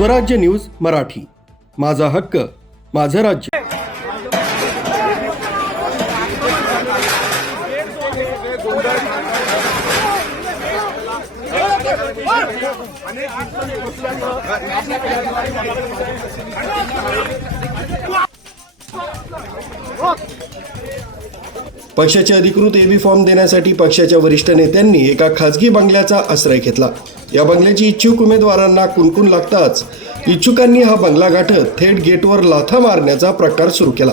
स्वराज्य न्यूज मराठी, माझा हक्क माझं राज्य। पक्षाचे अधिकृत एबी फॉर्म देण्यासाठी पक्षाच्या वरिष्ठ नेत्यांनी एका खासगी बंगल्याचा आश्रय घेतला। या बंगल्याची इच्छुक उमेदवारांना कुणकुण लागताच इच्छुकांनी हा बंगला गाठत थेट गेटवर लाथा मारण्याचा प्रकार सुरू केला।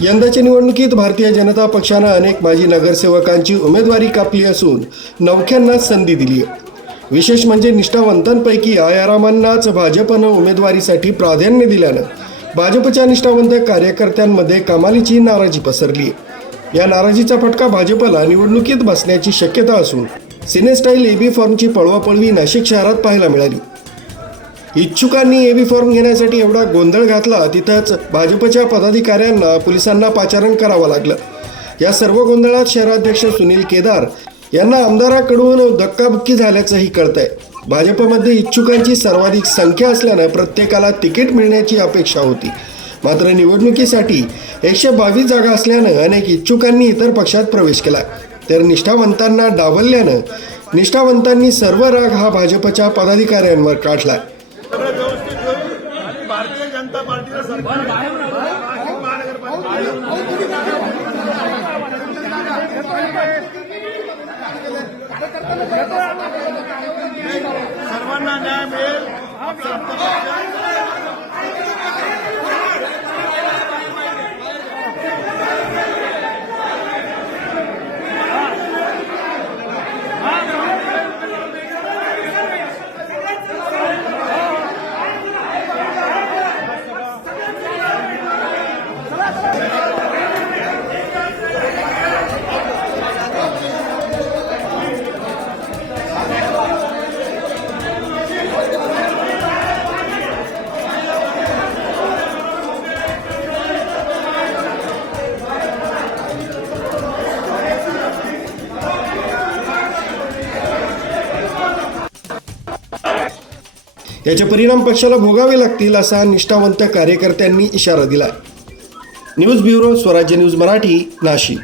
यंदाच्या निवडणुकीत भारतीय जनता पक्षाने अनेक माजी नगरसेवकांची उमेदवारी कापली असून नवख्यांना संधी दिली आहे। विशेष म्हणजे निष्ठावंतांपैकी आयारामांनाच भाजपनं उमेदवारीसाठी प्राधान्य दिल्यानं भाजपच्या निष्ठावंत कार्यकर्त्यांमध्ये कमालीची नाराजी पसरली आहे। या नाराजीचा फटका भाजपला निवडणुकीत बसण्याची शक्यता असून सिनेस्टाईल एबी फॉर्मची पळवापळवी नाशिक शहरात पाहायला मिळाली। इच्छुकांनी एबी फॉर्म घेण्यासाठी एवढा गोंधळ घातला, तिथंच भाजपच्या पदाधिकाऱ्यांना पोलिसांना पाचारण करावं लागलं। या सर्व गोंधळात शहराध्यक्ष सुनील केदार यांना आमदाराकडून धक्काबुक्की झाल्याचंही कळतंय। भाजपमध्ये इच्छुकांची सर्वाधिक संख्या असल्यानं प्रत्येकाला तिकीट मिळण्याची अपेक्षा होती, मात्र निवडणुकीसाठी 122 जागा असल्यानं अनेक इच्छुकांनी इतर पक्षात प्रवेश केला, तर निष्ठावंतांना डावलल्यानं निष्ठावंतांनी सर्व राग हा भाजपच्या पदाधिकाऱ्यांवर काढला। भारतीय जनता पार्टीचं सरकार सर्वांना न्याय मिळेल। याचे परिणाम पक्षाला भोगावे लागतील असा निष्ठावंत कार्यकर्त्यांनी इशारा दिला। न्यूज ब्युरो, स्वराज्य न्यूज मराठी, नाशिक।